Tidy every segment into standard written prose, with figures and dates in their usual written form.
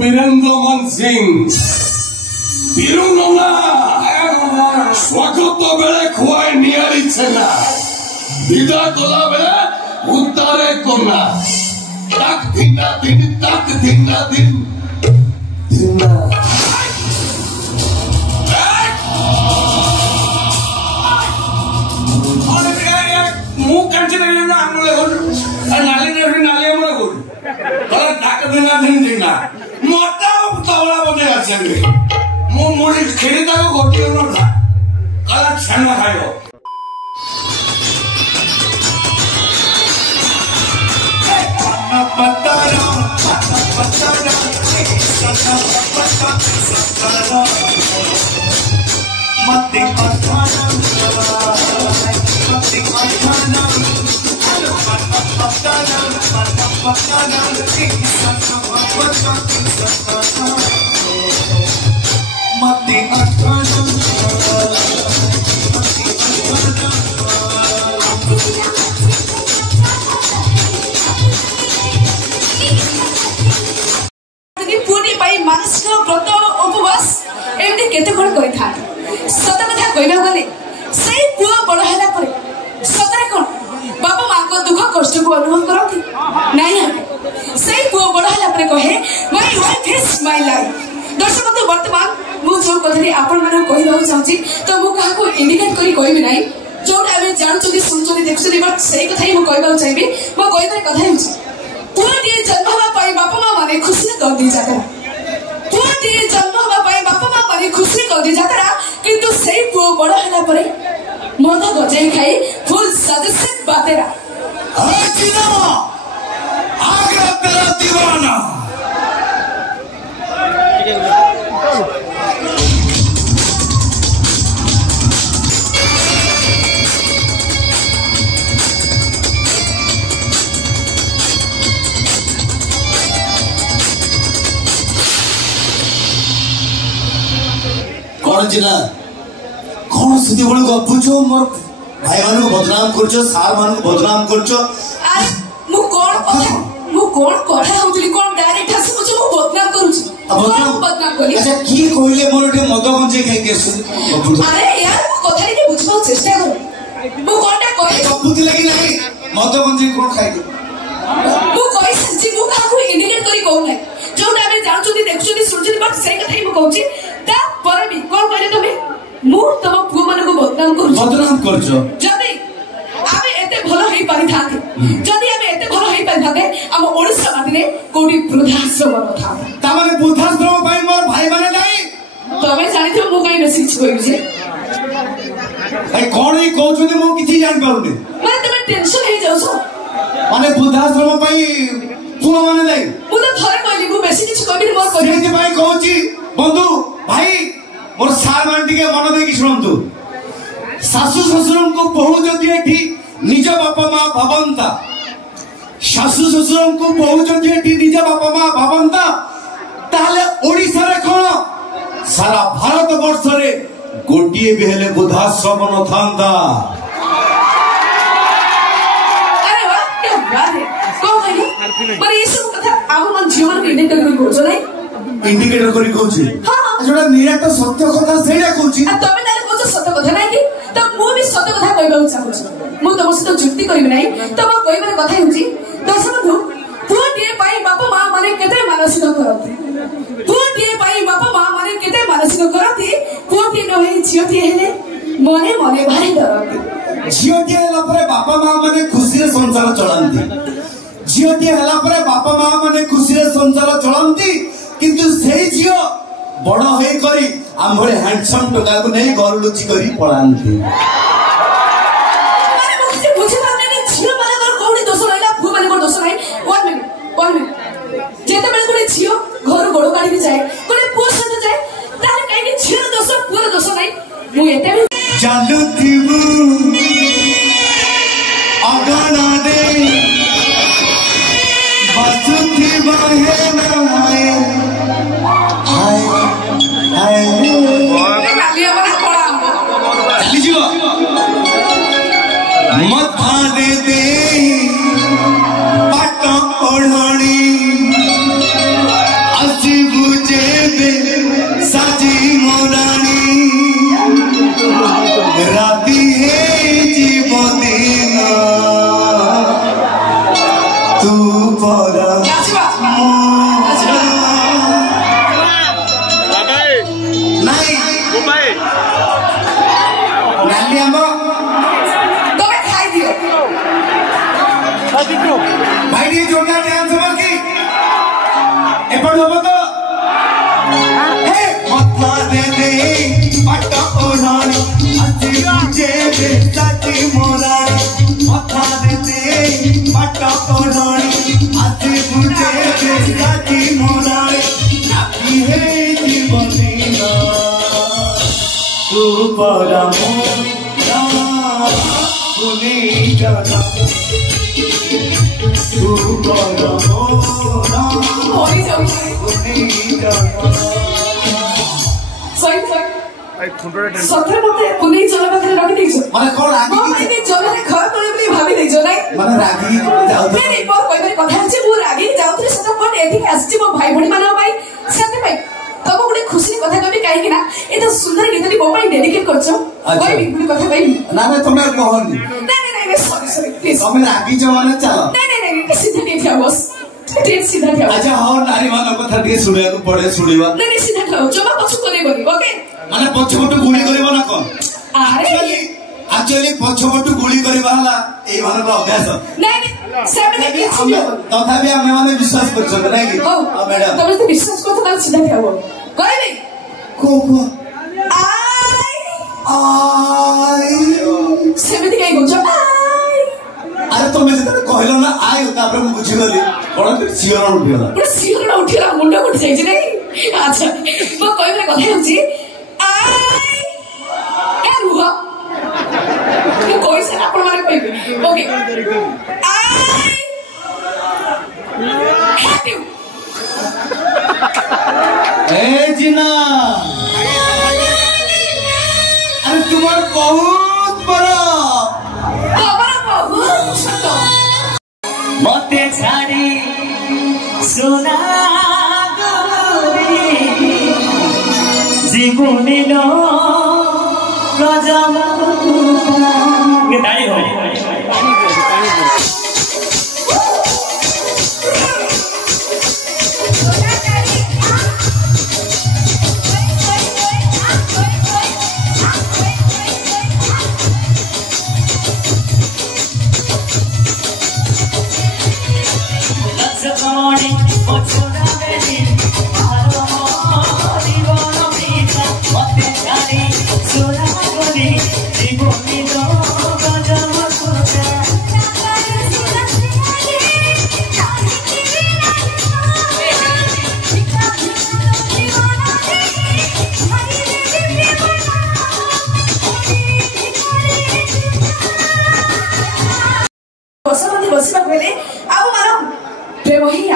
वीरेंद्र सिंह स्वागत बेले खुआई नियारी छेना विदा कला बेले उतारे कोना तक दिन मुंह कंचे नहीं ना हम लोग नाली हम लोग कल तक दिन मोटा तवला बजे आछे मु मुड़ी खेली ताको गोटी न था कल छाना खायो मते मानसिक व्रत उपवास एमती केते कोन कहि था सत कथा कहबा गले सेई पुआ बड़ हैला परे सतरे कोन बाबा मां को दुख कष्ट को अनुभव करथि नाही सेई पुआ बड़ हैला परे कहे my life is my life दर्शक बंधु वर्तमान मु जो कथि आपन माने कहि रहउ चाहछि तो मु काहा को इंडिकेट करी कहबि नाही जोटा आमे जानछथि सुनछथि देखछथि बट सेई कथा ही मु कहबा चाहिबि मु कहबे कथा हिछ पुआ दिए जन्म हवा पाई बापा मां माने खुशी कर दी जाता पुआ दिए जन्म हवा पाई बापा मां माने खुशी कर दी जाता किंतु सेई पुआ बड़ हैला परे मद गजई खाई फुल सदस्य बातेरा अरे चिनामा आगे तेरा दीवाना कौन चिना कौन सीधी बड़े गपुचो मोर भाई मानु को बदनाम करछो सार मानु को बदनाम करछो अरे मु कोन कथा होतली कोन डायरेक्ट हस मुझे मु बदनाम करूची बदनाम करी अच्छा की कहले मोर टे मद गंजे खाई के अरे यार मु कथा रे बुझबो चेष्टा कर मु कोनटा कहि गपुती लगी नहीं मद गंजे कोन खाई मु कहि सच्ची मु काहू इंडिकेट करी कहू नै जोटा हम जानछुती देखछुती सुनछुती बट सही कथा ही मु कहूची ता पर भी कोन कहले तमे मु तम पुआ मन को बदनाम करछो जदी आमे एते भलो हेई पारि थाते जदी आमे एते भलो हेई पारि थाते हम ओडिसा माटिले कोडी वृद्धाश्रम था ता माने वृद्धाश्रम पाई मोर भाई माने जाई तमे जानि थो मु कहि मेसेज कोइ जे भाई कोन ही कहउछुनी मु किछि जान पाउनी माने तमे टेंशन हे जाउछो माने वृद्धाश्रम पाई पुआ माने जाई मु तो थरे कहली मु बेसी किछि कहबी मोर कहली सेति भाई कहउची बंधु भाई मोर सार मान टिके मन देकी सुनंतु सासु ससुरन को बहु जदी एठी निज बापा मां भावंता सासु ससुरन को बहु जदी एठी निज बापा मां भावंता ताले ओडिसा रे कोन सारा भारत वर्ष रे गोटिए भी हेले वृद्धाश्रम न थांदा अरे वाह क्या बात है को कहली पर ये सब कथा आम मन जीवन के इंडिकेटर करी बोझ नै इंडिकेटर करी कहउची हां जोडा निराट सत्य कथा सेडा कहउची तमे ताले बोझ सत्य कथा नै कि त मु भी सत्य कथा कहबा चाहू मु तम सहित जुक्ति करिब नै त म कहबार कथा होची दर्शक बंधु पुआ दिए पाई बापा मां माने केते मानसिक करती पुआ दिए पाई बापा मां माने केते मानसिक करती पुआ दिए न होई छियोती हेले मने मने भारी डरती झियोटी हला परे बापा मां माने खुशी रे संसार चलांती झियोटी हला परे बापा मां माने खुशी रे संसार चलांती किंतु सेई झियो बड़ होई करी आम भले हैंडसम टका को नहीं घर लुचि करी पळांती अरे मुझे बुझे माने नि झियो माने घर कोनी दोष रहला फु माने दोष नाही 1 मिनिट जेते बेले कोनी झियो घर गोड़ काढी भी जाए कोनी पुआ सहित जाए ताले काई कि झियो दोष पुआ दोष नाही मु एते चालुथिबु अगना दे बसुथिबा हे नाए हाय हाय नालिया बना पड़ा चली जीवा नाली आम तमे खाई दियो भाई ये जोरदार डांस हो कि एपड़ हो तो ए मत्ता दे दे पट्टा ओढ़ानी अच्छी जे दे साथी मोरानी मत्ता दे दे पट्टा ओढ़ानी अच्छी बुझे दे साथी मोरानी नाकी है जीवनीना तू परा मोरा तूने जाना तू परा मोरा होई जाऊ तूने जाना सही सत्र मते पुनी जन पाखरे रखि देइछो माने कोन रागी माने जने घर तळे বুলি भाबी देइछो नै माने रागी जाउ नै नै मोर कहबे कथा अछि मु रागी जाउथि सता कोन एथि आछि मो भाई भणी मानव भाई सते भाई तब गुडी खुशी कथा कहबी काई कि ना ए तो सुंदर गीतटी मो भाई डेडिकेट करछो भाई गुडी कथा भाई ना ना तुमे कहनी नै सॉरी प्लीज तुमे रागी जवाने चलो नै सीधा नहीं था बस ठीक सीधा था अच्छा हो नारी मानव कथा टे सुनिया को पड़े सुनिबा नै सीधा था जमा पछ करे बनी ओके माने पछपटु गुली करबो ना कोन अरे एक्चुअली पछपटु गुली करबा हला ए मानव अभ्यास नै सेमे किछि तथापि ଆମେ ମାନେ विश्वास करछो नै कि मैडम तमे तो विश्वास करतो ना सीधा था वो कहबे को आई सेमे काई गुंजो आई अरे तुमे जते कहलो ना आई तापर मु बुझी गली कोन सियर उठिला पुरा सियर उठिला मुंडा उठि जाई छै नै अच्छा मो कहबे कथा होछि आई ए रुहा मु कोइ से आपण माने कहबे okay I hate U A जिना अरे तुम्हार बहुत बड़ा बहुत छोटो मते छाड़ी सोना गोरी जीवनी नो रजम के ताई हो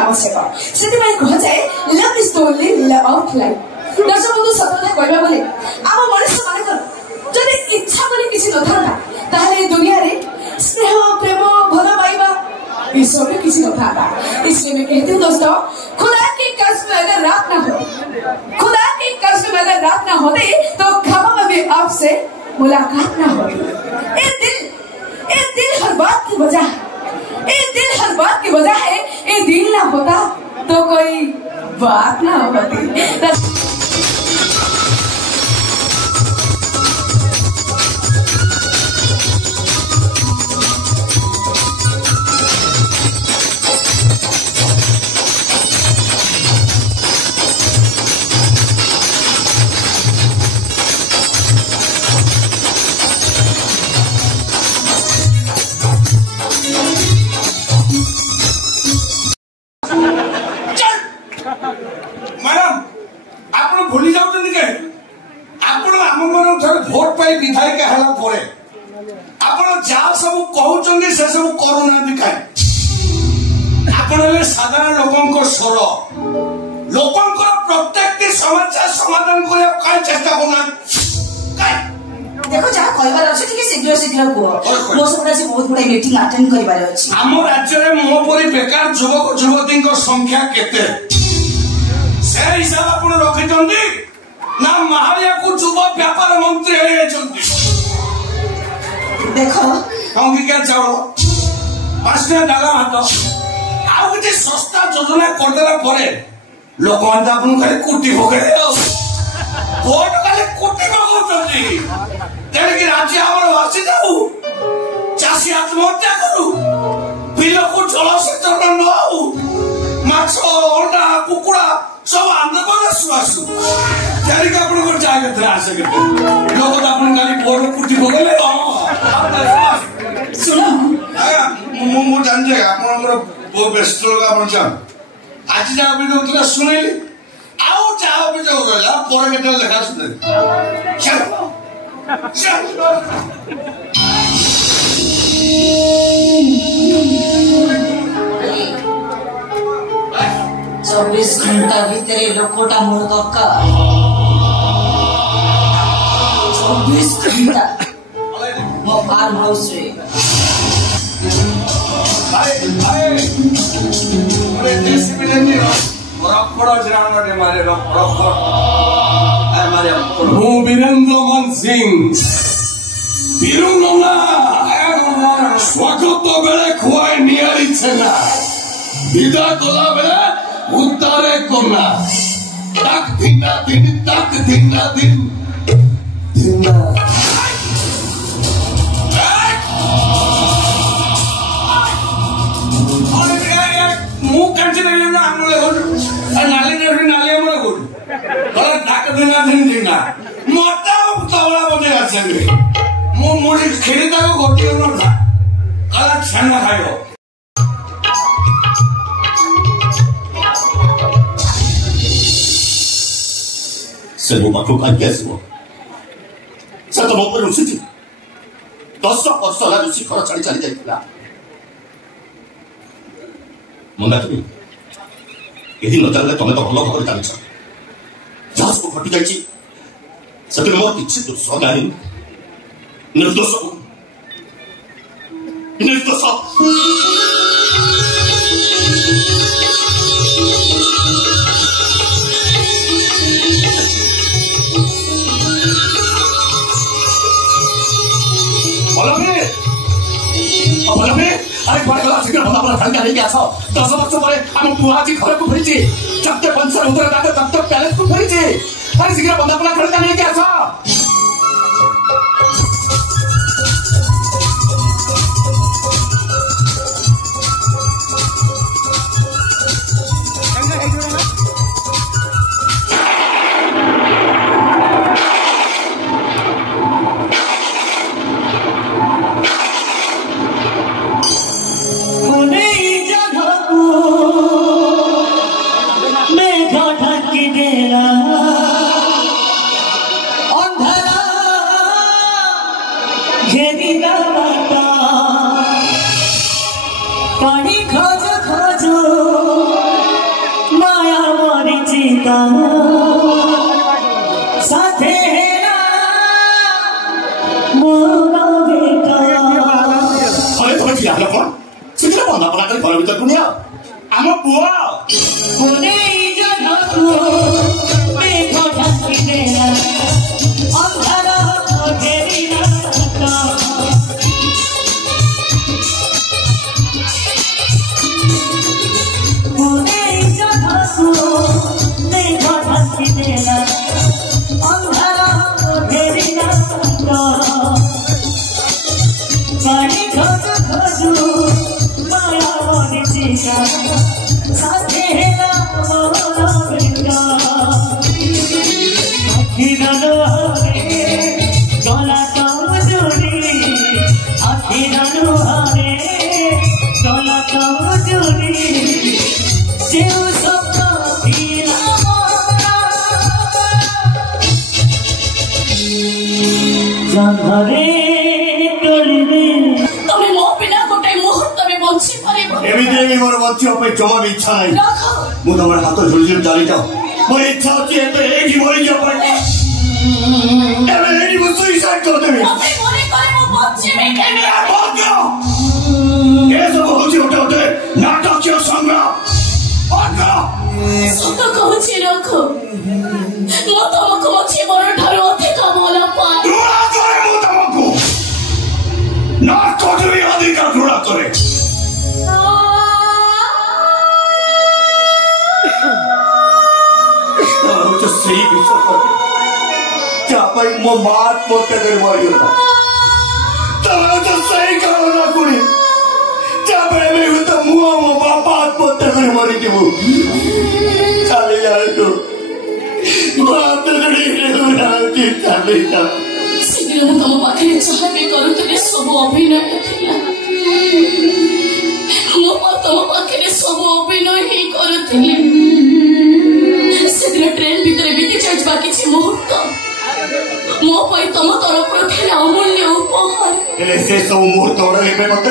आवश्यक सेतिबाई कह जाए love is the only love of life दर्शक बंधु सतता कहबा बोले आम मनुष्य मानकर जदि इच्छा बोली किसी न था ताहले दुनिया रे स्नेह प्रेम भला पाइबा ई सब किसी न था इसलिए मैं कहती हूं दोस्तों खुदा की कसम अगर रात ना हो खुदा की कसम अगर रात ना होती तो ख्वाब में भी आपसे मुलाकात ना होती ए दिल हर बात की वजह ये दिल हर बात की वजह है ये दिल ना होता तो कोई बात ना होती विधायक हला परे आपण जा सब कहउचंगे से सब कोरोना दिखाए आपण ले साधारण लोकन को स्वर लोकन को प्रत्येक की समस्या समाधान करे काय चेष्टा करना काय देखो जा कहबार अछि कि शीघ्र को मो सब से बहुत बड़ा मीटिंग अटेंड करिबार अछि हम राज्य रे मो परि बेकार युवक युवती को संख्या केते से हिसाब आपण रखिचंदी ना महारिया को युवा व्यापार मंत्री है देखो हम क्या चाहो पांचटा डाला हाथ आउ किसी सस्ता योजना करदेला परे लोक माने आपन खाली कुटी भोगे वोट खाली कुटी भोगुचंदी तेरे की राज्य हमर ଚାଷୀ ଆତ୍ମହତ୍ୟା କରୁ ବିଲକୁ ଜଳସେଚନ ନ ହଉ ମାଛ ଅଣ୍ଡା କୁକୁଡ଼ା ସବୁ ଆନ୍ଧ୍ରପ୍ରଦେଶରୁ ଆସୁ ଜାଣିକି ଆପଣଙ୍କର ଚାହା କେତେ ଆସେ କେତେ ଲୋକ ତ ଆପଣ କାଲି ପୁଅର କୁଟି ପକେଇଲେ ଶୁଣ ମୁଁ ଜାଣିଛି ଆପଣଙ୍କର ବହୁତ ବ୍ୟସ୍ତ ଲୋକ ଆପଣ ଚାହୁଁ ଆଜି ଯାହା ଅଭିଯୋଗ ଥିଲା ଶୁଣିଲି ଆଉ ଯାହା ଅଭିଯୋଗ କହିଲା ପରେ କେତେବେଳେ ଲେଖା ଶୁଣିଲି चौबीस घंटा भितर लोकटा मोर दरकार 24 घंटा मो फार्म हाउस रे ମୁଁ ବୀରେନ୍ଦ୍ର ମାନ ସିଂ ବୀରୁଙ୍ଗନା ସ୍ୱାଗତ ବେଳେ ଖୁଆଇ ନିଆଳି ଛେନା ବିଦା କଲା ବେଳେ ଉତ୍ତାରେ କନା ତାକ ଦିନା ଦିନ ତାକ ଦିନା ଦିନ ଦିନା ମୁଁ କାଞ୍ଚି ଦେଲି ନା ଆମଲେ ହଉ ନାଲି ନାଲି ନାଲି ଆମଲେ ହଉ କଲା ତାକ ଦିନା ଦିନ ଦିନା ମତେ ତବଳା ବଜେଇ ଆସେନି ମୁଁ ମୁଢି କ୍ଷୀରି ତାକୁ ଗୋଟିଏ ନା କଲା ଛେନା ଖାଇବ ସେ ମୋ ପାଖକୁ କାହିଁକି ଆସିବ ସେ ତ ମୋ ଉପରେ ରୁଷିଛି 10 ବର୍ଷ ହେଲା ରୁଷି ଘର ଛାଡ଼ି ଚାଲି ଯାଇଥିଲା ମନ୍ଦାକିନୀ ଏହି ନ ଜାଣିଲେ ତମେ ତ ଭଲ ଭାବରେ ଜାଣିଛ ଯାହା ସବୁ ଘଟି ଯାଇଛି ସେଥିରେ ମୋର କିଛି ଦୋଷ ନାହିଁ ନିର୍ଦ୍ଦୋଷ ନିର୍ଦ୍ଦୋଷ अरे बड़े गला शीघ्र भला भला धन नहीं गया 10 वर्ष पर हम बुआ जी घर को फेरी जब तक पंचर उतरे दाते तब तक पैलेस को फेरी अरे शीघ्र बंदा भला धन नहीं गया जमा भी इच्छा नहीं मुझे तुम्हारे हाथ झुल झुल डाली जाओ मेरी इच्छा होती है तो एक ही बोली जाओ पर मेरी मुझसे इशारा कर दे ये सब होती होते होते नाटक क्यों संग्राम सत कहूची रखो मो तुमको अछि मोर ठारो अधिक मोला पा घृणा करे मो तुमको ना कोठरी अधिक घृणा करे तो सही विश्वास क्या भाई मो बात बोलते कर मारियो ना तो सही काला कुड़ी चापे में तो मुआ मो बापा आत्महत्या करे मरी के वो चले जाए तो बाप तगड़ी रे चले जा शीघ्र मु तम पाखे चाहे में करूतले सब अभिनय थिला मो तम पाखे सब अभिनय ही करूतले शीघ्र ट्रेन भीतर बीती जाइबा किछि मुहूर्त मो पई तम तरफ थिला अमूल्य उपहार एले से सब मुहूर्त ओडे पे मत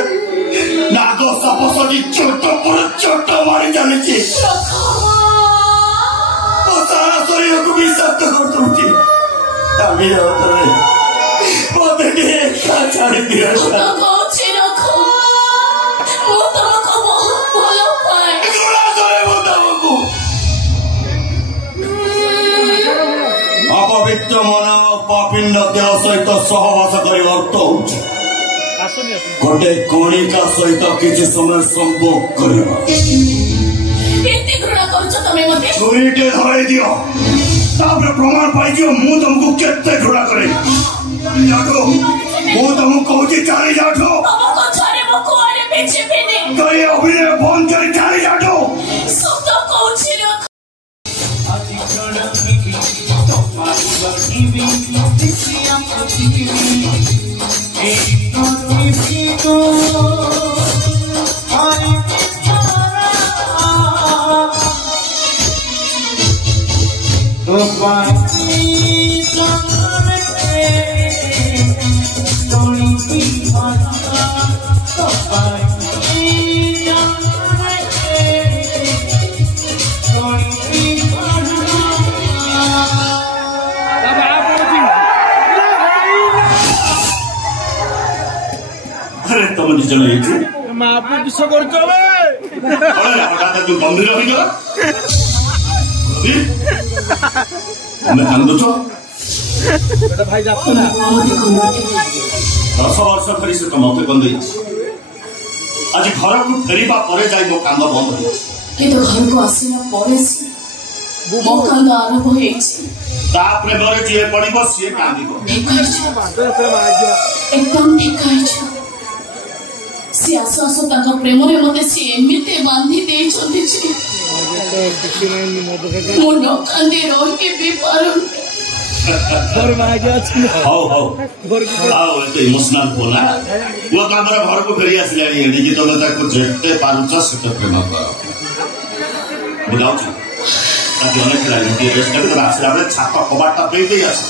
नागो सपसडी छोट मारी जाने छी तो सारा शरीर को भी सख्त कर दूंगी तभी होतरे मते के छाड़ दिया तो कोचे रखो मो तमको बहुत भलो पाए गुला करे मो तमको अपवित्र मन पापिंड देह सहित सहवास कर अर्थ होउछ गोटे कणिका सहित किसी समय संभोग करवा एते घृणा करछ तमे मते छुरीटे धरे दियो तापर प्रमाण पाई दियो मु तुमको केते घृणा करे जाठो मु तुमको कहूची चाली जाठो तमको छारे मो कोआरे बेचे बेने करे अभिनय बंद कर चाली जाठो सब तो कोची रख अरे तुम निजन ये मापू किस करतो बे अरे हटाता तू गंभीर हो गया मैं कांदो छो बेटा भाई जातो ना 10 वर्ष धरी से मते कंदे आज घर को फेरिबा परे जाई मो कांद बंद हो किंतु घर को आसीना परे से मो कांद आरंभ होइछि तापरे घरे जे पड़िबो से कांदिबो एकदम ठीक कहछ सी आसो आसो ताका प्रेम रे मते सी एमिते बांधी देई चंदी छी मो न कांदे रहि बे पारुन घर में आ गया छी हाउ आओ तो इमोशनल बोला वो तो हमारा घर को फेरी आसी जानी है कि तुम ताको जेते पारुच सेते प्रेम करो बुझाउ छी ताकि अनेक लाइन के रेस्ट करके आसी हमरे छाप कबाटा पे दे आसी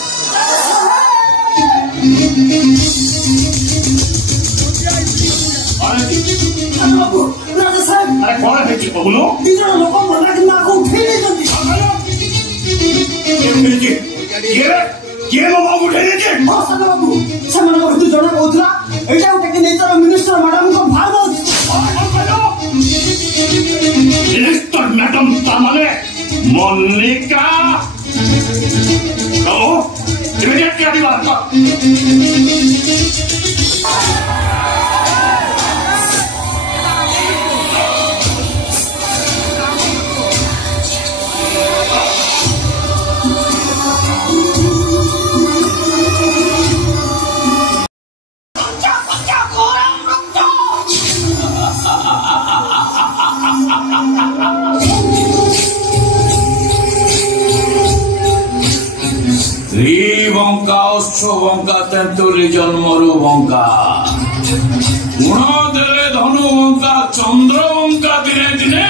अरे कौन है जी बबुलो तीन लोग मना के ना को उठे नहीं जल्दी ये बाबू उठे नहीं जे हां सदा बाबू समान को जणा कहउतला एटा उठे के नेचर मिनिस्टर मैडम को भाग मिनिस्टर मैडम तामले मोनिका कहो इमीडिएट क्या दीवार का বঙ্কা অশ্ব বঙ্কা তেঁতুলি জন্মরু বঙ্কা গুণ দেলে ধনু বঙ্কা চন্দ্র বঙ্কা দিনে দিনে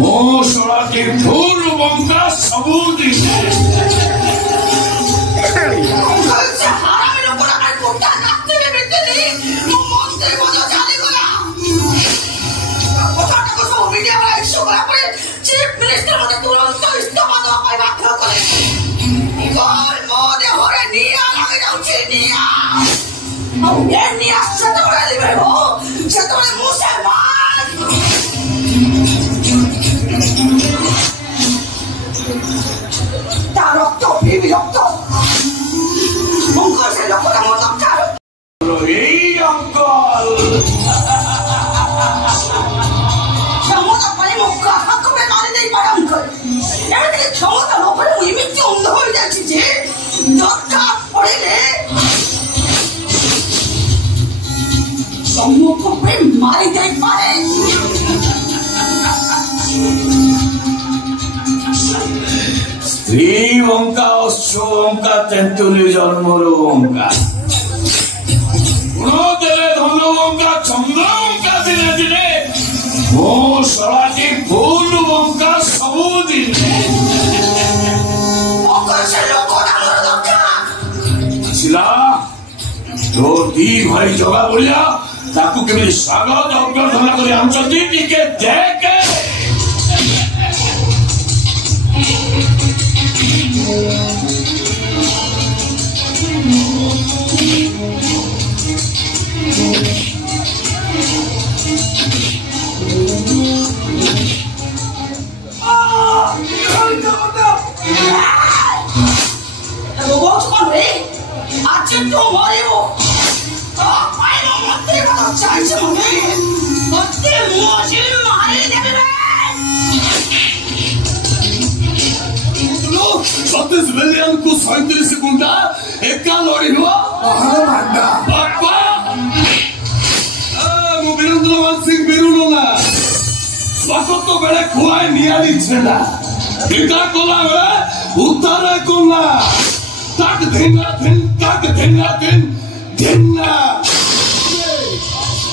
মশলাটি ফুল বঙ্কা সবু দিনে চিফ মিনিস্টার মধ্যে তুরন্ত ইস্তফা দেওয়া হয় বাধ্য করে মনে হরে নিয়া লাগে যাচ্ছে নিয়া নিয়া সেতবে দিবে সেতবে মুসলমান তার রক্ত বিবি রক্ত অঙ্কল সে লোকটা আমার দরকার এই অঙ্কল ক্ষমতা পারে মুখ হাত করে মারি দেই পারে অঙ্কল এমনি ক্ষমতা লোকের এমনি অন্ধ হয়ে যাচ্ছে যে দরকার পড়লে सम्मुख पे मारी दे पारे स्त्री वंका अश्व वंका तेंतुली जन्मर वंका गुण देले धन वंका चंद्र वंका दिने दिने मो सलाटी फूल वंका सबु दिने तो दी भाई जगह बोलिया ताकू केवल स्वागत अभ्यर्थना कर आमचंदी टिके देखे आज तो मरियो तो फाइनल मंत्री को चाहिए मुझे मंत्री मुझे मारे देबे लो 36 मिलियन को 37 गुंडा एका लड़ी हुआ अरे मांडा बापा मु वीरेंद्रमान सिंह बिरुलोला स्वागत तो बेले खुआई नियाली छेला बिटा कोला बेले उतारे कोला ताक देना दिन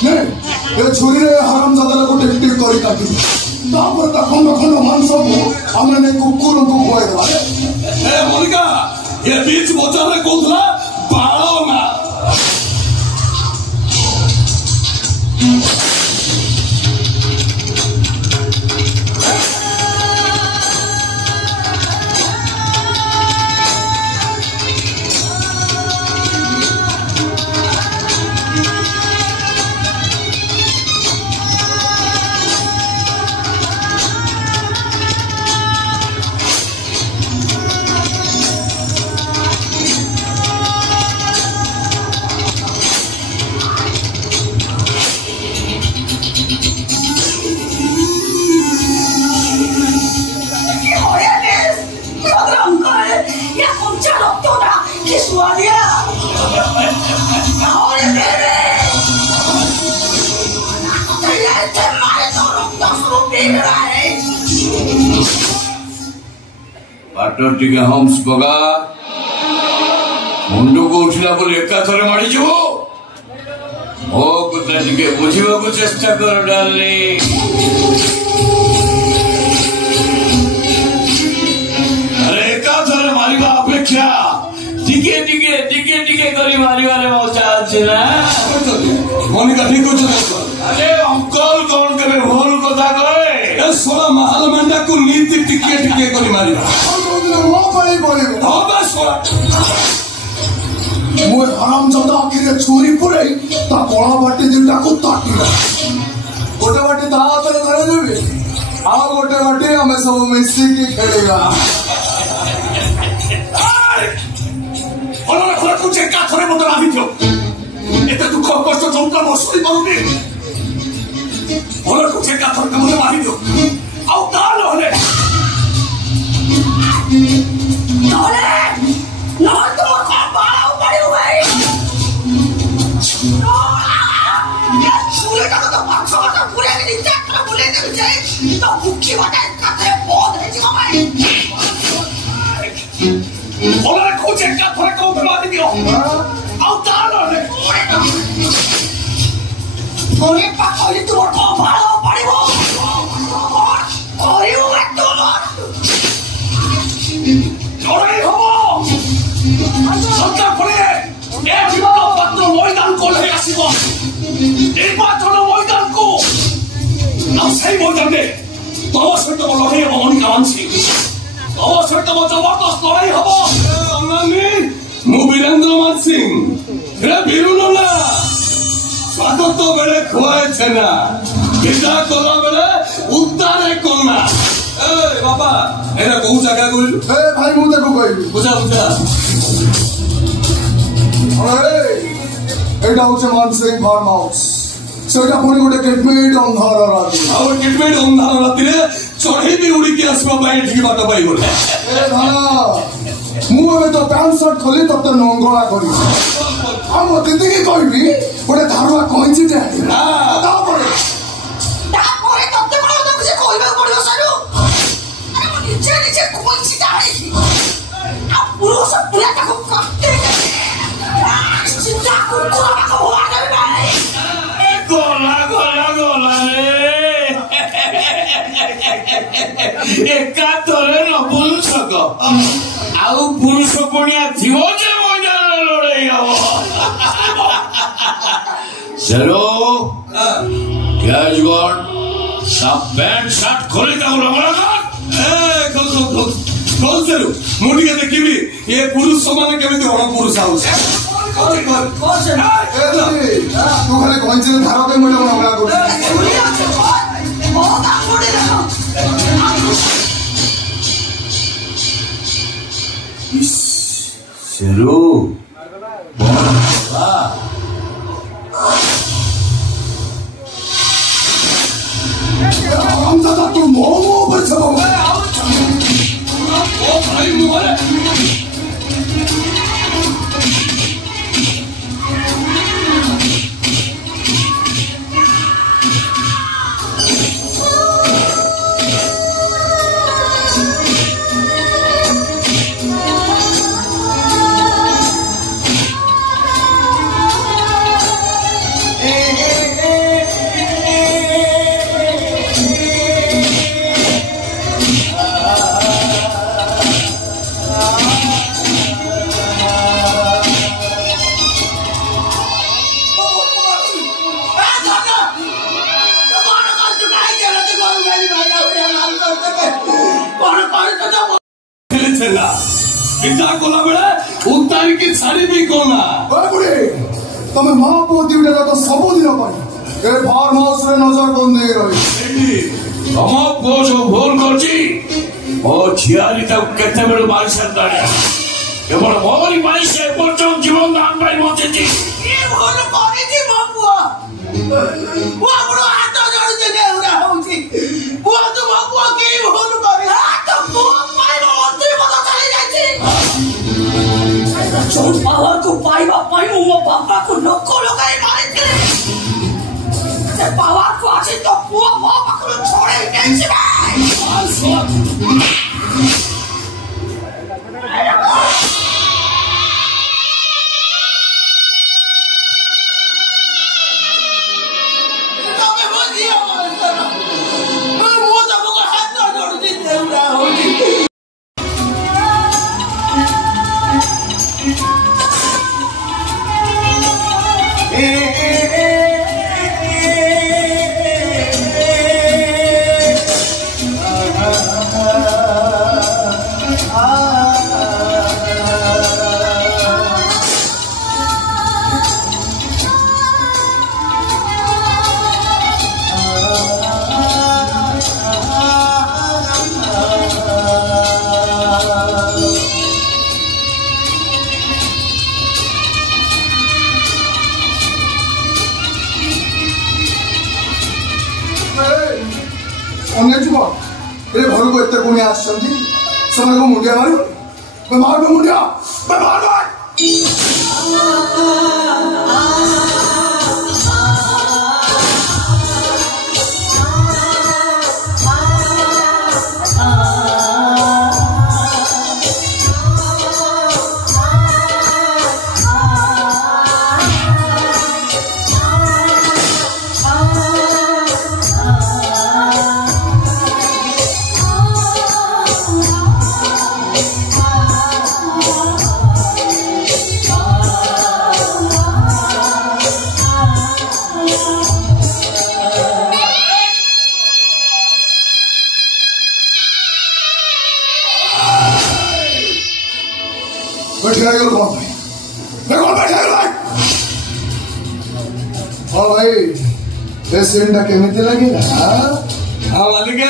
ने ये छुरी रे हरामजादा को टिक करी काटी तापर ता खंड खंड मांस को हमने कुकुर को खुआई दवा ए मोनिका ये बीच बोतल कोथला बाळो ना पार्टनर टिके हम्स बगा मुंडू को उठिला बोले एका थरे मारी जो ओ कुत्ता टिके बुझिबा को चेष्टा कर डाले अरे एका थरे मारिबा अपेक्षा टिके करी मारिबारे मजा আছে না मोनिका ठीक हो अरे अंकल कौन करे भूल कथा कहे ए सोला महल मंडा को नीति टिके करी मारिबा वो पाई बोले हो बस सोला मो हरामजादा आखिरे छुरी पुरे ता कोला बाटी दिनटा को ताटीला गोटे बाटी ता हाथ धरे देबे आ गोटे बाटी हमें सब मिसी की खेलेगा ओला खोला कुछ एका थरे मत आदि थियो एते दुख कष्ट जंतरा बसुई करूनी ओला कुछ एका थरे मत आदि थियो आउ ता नहले No, तो बाला पड़े हुए ये चूल्हे का तो पांच का पूरे के नीचे का बोले दे जाए तो भूखी वाटा का है बहुत है जी हमारे ओला कुछ एका थरे को मार दियो आउ ता नहले कोई पाखली तो बाला पड़े हो कोई हुए तो लड़ाई हो सरकार पड़े ए जीवन पत्र मैदान को ले आसीबो निर्वाचन मैदान को आ সেই ময়দানে তব সৈত লড়াই হবে মনিকা মানসি তব সৈত জবরদস্ত লড়াই হবে আমি মু বীরেন্দ্রমান সিং রে বিরুলোলা স্বাগত বেড়ে খুয়াইছে না বিদা কলা বেড়ে উদ্ধারে কন্যা ए बाबा एना कोन जगह कइलु ए भाई मु ताको कइलु बुझा अरे एटा होचे मानसिंह फार्म हाउस सेटा पुणी गोटे ट्रीटमेंट अंधार राती आ ट्रीटमेंट अंधार राती रे चढ़ी भी उड़ी के आसबा बाई ठीक बात बाई बोले ए धाना मु एबे तो पैंट शर्ट खोली तब तो नंगळा करी ଆମ ଦିଦିକି କହିବି ଗୋଟେ ଧାରୁଆ କଇଁଚିଟେ ଆଣିବେ ତାପରେ ତତେ କଣ କିଛି କହିବାକୁ ପଡିବ ସାରୁ ମୁଁ ନିଜେ କଇଁଚିଟା ଆଣିଛି ଆଉ ପୁରୁଷ ପିଲାଟାକୁ କାଟେ ଗଲା ଏକାଥରେ ନପୁଂସକ ଆଉ ପୁରୁଷ ପଣିଆ ଥିବ ଯେ ମଇଦାନରେ ଲଢେଇ ହବ। चलो क्या जुगाड़ सब पैंट शर्ट खोले जाओ କଣ ସେରୁ ମୁଁ ଟିକେ ଦେଖିବି ଏ ପୁରୁଷ ମାନେ କେମିତି ଅଣପୁରୁଷ ହଉଛି ତୁ ଖାଲି କଇଁଚିରେ ଧାର ଦେଇ ମୁଁ ନଗଳା କରୁଛି चलो हमदादा तू मोमो पर चलो ओ भाई मुझे तमें माँ पुओ दुईटा जाक सबुदिन ए फार्म हाउस रे नजर बंदी रही तम पुओ सब भूल करछि ओ झियारी तक केते बेल मारी सताणी केवल मोरी पाई से पर्यटन जीवन दान पाई बंचिछि ए भूल करिछि मो पुओ वो हमरो हाथ जोड़ दे उरा होछि पुओ तो मो पुओ के भूल करी हाथ पुओ पाई मंत्री पद चली जाछि जो पावर को पाइबा पाई मो बापा को लोक लगाई मारिथिले से पावर को अछि तो पुओ मो पाखरो छोड़े नेछि भाई घर को एत पुणी आसुंडिया मार मुंडिया केमिति लगेगा हाँ मालिक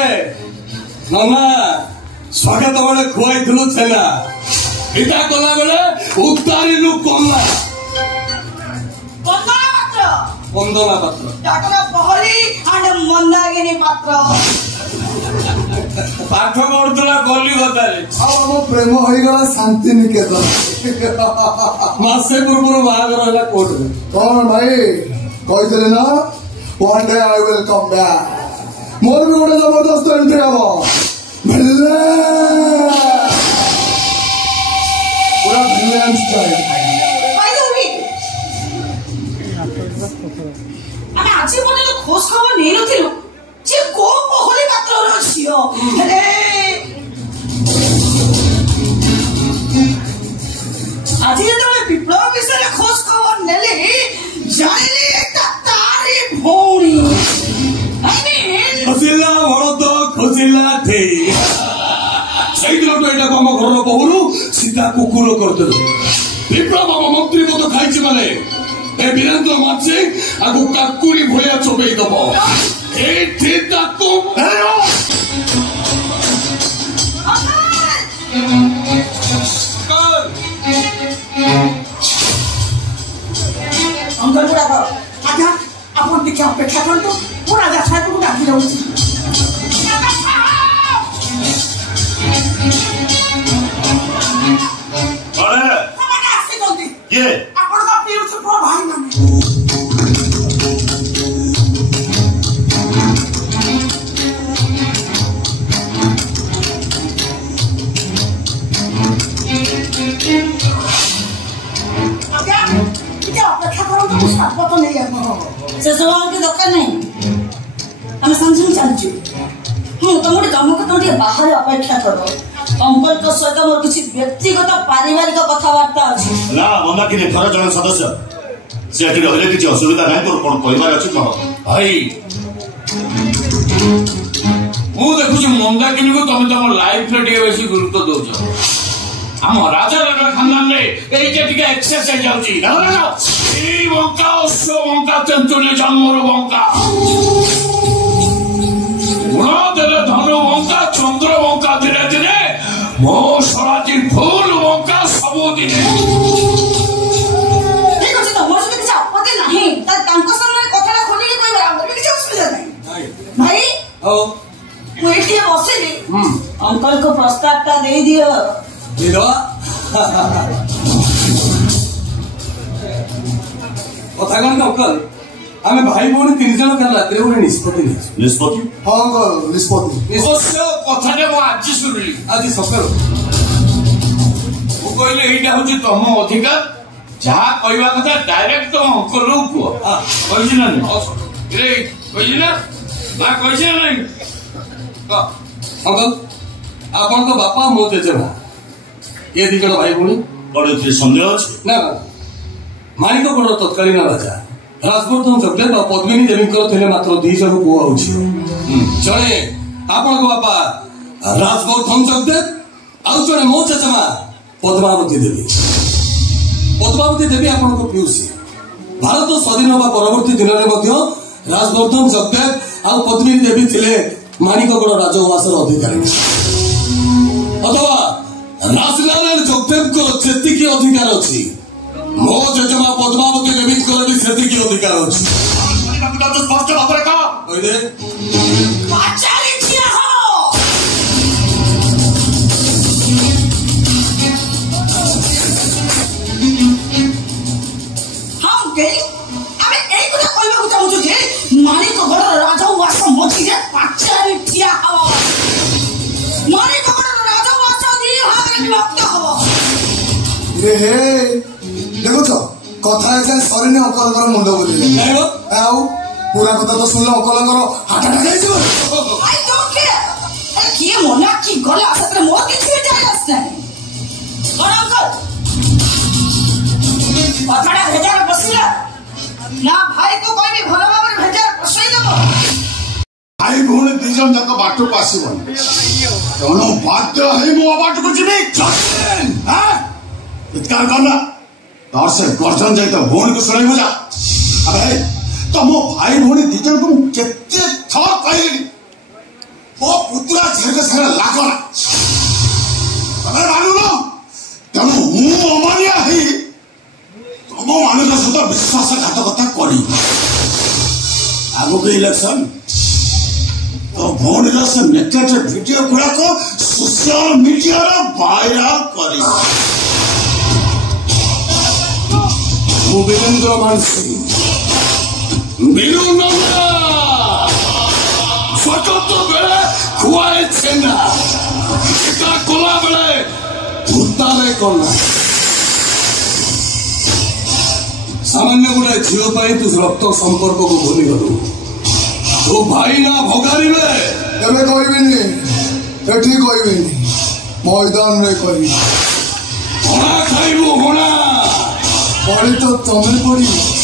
नाना स्वागत बेले खुआई छेना इटा कला बेले उतारी कन्ना वंदना पात्र मंदागिनी पात्र पाठ पढ़ुला कलिकता प्रेम हो गला शांति निकेतन मासे पूर्व बाहर है कोर्ट में कौन भाई कहते ना one day I will come back more भी गोटे जबरदस्त एंट्री हम पूरा भिलेन स्टाइल ଆମେ ଆଜି ପର୍ଯ୍ୟନ୍ତ ଖୋଜ ଖବର ନେଇନଥିଲୁ ଯେ କୋଉ ପହଳି ପାତ୍ରର ଝିଅ ହେଲେ ଆଜି ଯେତେବେଳେ ବିପ୍ଳବ ବିଷୟରେ ଖୋଜ ଖବର ନେଲି ଜାଣିଲି ଏଟା ତାରି ଭଉଣୀ ଖୋଜିଲା ବଳଦ ଖୋଜିଲା ଠେ ସେଇଦିନଠୁ ଏଇଟାକୁ ଆମ ଘରର ବହୁରୁ ସିଧା କୁକୁର କରିଦେଲୁ ବିପ୍ଳବ ଆମ ମନ୍ତ୍ରୀ ପଦ ଖାଇଛି ମାନେ ଏ ବୀରେନ୍ଦ୍ର ମାଝୀ ଆକୁ କାକୁଡି ଭଳିଆ ଚୋବେଇ ଦବ ଏଇଠି ତାକୁ ଅଙ୍କଲ ଗୁଡାକ ଆଜ୍ଞା ଆପଣ ଟିକେ ଅପେକ୍ଷା କରନ୍ତୁ ମୁଁ ରାଜା ସାହେବଙ୍କୁ ଡାକି ଯାଉଛି ଆସିଛନ୍ତି ଆପଣଙ୍କ ପିଉଷ ପୁଅ ଭାଇ ମାନେ से सब आगे दरकार नहीं आम संगे चलचु हाँ तुम गोटे कम कर तुम बाहर अपेक्षा कर अंकल सहित मोर किसी व्यक्तिगत पारिवारिक कथबार्ता अच्छी ना मना कि घर जन सदस्य से रही किसी असुविधा ना तोर कौन कहबार अच्छी कह भाई मु देखुची मंदाकिनी को तुम तुम लाइफ रे बेसी गुरुत्व दौच आम राजा खानदान रे एक्सरसाइज जाउची बंका अश्व बंका तेंतुली जन्मर बंका गुण देले धन बंका चंद्र बंका धीरे धीरे मो सराजी फूल बंका सबु दिने अंकल को प्रस्ताव टा दे दियो कथा कौन अंकल आम भाई भौणी 3 जन काल रात गोटे निष्पत्ति निष्पत्ति हाँ अंकल निष्पत्ति कथा आज शुणिली आज सकाल कहले एटा हूँ तुम अधिकार जहाँ कहवा कथा डायरेक्ट तुम अंकल कह कही ना कही ना कही ना अंकल आपण तो बापा मो जेजेमा ये 2 जन भाई भौणी कौन सन्देह अच्छे ना माणिकगढ़ तत्कालीन राजा राजवर्धन जगदेव और पद्मिनी देवी मात्र 2 जन पुओ हो जड़े आपण बापा राजवर्धन जगदेव आउ जड़े मो चेचमा पद्मावती देवी आपण पीयूसी भारत स्वाधीन हवा परवर्ती दिन में राजवर्धन जगदेव आउ पद्मिनी देवी थिले माणिकगढ़ राजउवासर अधिकारी अथवा राजनारायण जगदेव जी अधिकार अच्छी मो जेजेमा पद्मावती देवी भी अधिकार अच्छी स्पष्ट भाव कह माणिकगढ़ राजउवास मझे पाचारी ठिया हवा माणिकगढ़ राजउवास दी भाग विभक्त हवा देखुच कथा सरीने अंकल मुंड बोल पूरा कथा तो शुणिले अंकल हार्ट अटैक किए मना कि गला सतरे मोर किसी जाय आसना और अंकल कथाटा भेजार बसिला ना भाई को कोई भी भलो भाव भेजार बसई देबो भाई भौणी 2 जन जाक बाट को आसीबन तेणु बाध्य है मो बाट को जीवी हां इतकार करना तोर से गर्जन जाई तो भौणी को सुनाई बुझा अबे तुम भाई भौणी 2 जन को केते थर कहली ओ पुत्रा झेल के सारा लागना तमे मानु न तेणु मु अमानिया है तुम मानुक सहित विश्वासघातकता करी आगु के इलेक्शन तो भौणी से नेकेड वीडियो गुड़ाक सोशल मीडिया वायरल करी ମୁଁ ବୀରେନ୍ଦ୍ର ମାନସିଂ ବୀରୁ ନନ୍ଦା ସ୍ୱତନ୍ତ୍ର ବେଳେ ଖୁଆଏ ଛେନା ଏକା କଲା ବେଳେ ଭୂତାରେ କଲା ସାମାନ୍ୟ ଗୋଟେ ଝିଅ ପାଇଁ ତୁ ରକ୍ତ ସମ୍ପର୍କକୁ ଭୁଲିଗଲୁ ତୁ ଭାଇ ନା ଭଗାରିବେ ଏବେ କହିବିନି ଏଠି କହିବିନି ମଇଦାନରେ କହିବି ହଣା ଖାଇବୁ ହଣା ପଡ଼ି ତ ତମେ ପଡ଼ିବ